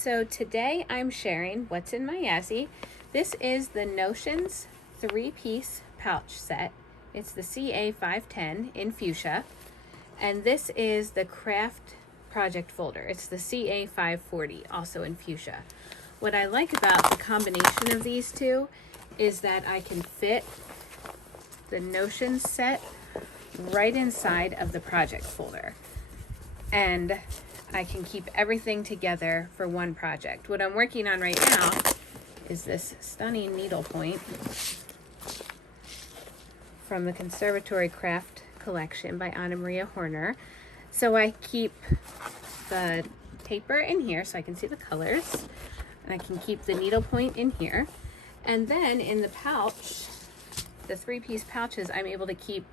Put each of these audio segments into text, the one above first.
So today I'm sharing what's in my Yazzii. This is the Notions 3-piece pouch set. It's the CA510 in fuchsia. And this is the craft project folder. It's the CA540, also in fuchsia. What I like about the combination of these two is that I can fit the Notions set right inside of the project folder. And I can keep everything together for one project. What I'm working on right now is this stunning needlepoint from the Conservatory Craft collection by Anna Maria Horner. So I keep the paper in here so I can see the colors. And I can keep the needlepoint in here. And then in the pouch, the 3-piece pouches, I'm able to keep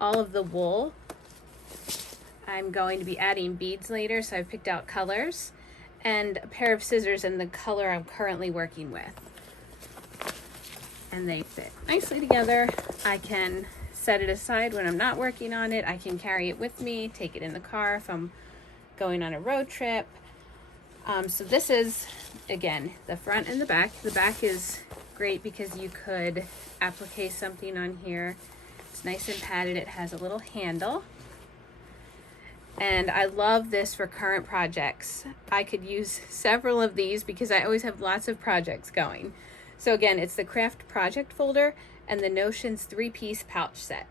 all of the wool. I'm going to be adding beads later, so I've picked out colors and a pair of scissors in the color I'm currently working with. And they fit nicely together. I can set it aside when I'm not working on it. I can carry it with me, take it in the car if I'm going on a road trip. So this is, again, the front and the back. The back is great because you could applique something on here. It's nice and padded. It has a little handle. And I love this for current projects. I could use several of these because I always have lots of projects going. So again, it's the craft project folder and the Notions 3-piece pouch set.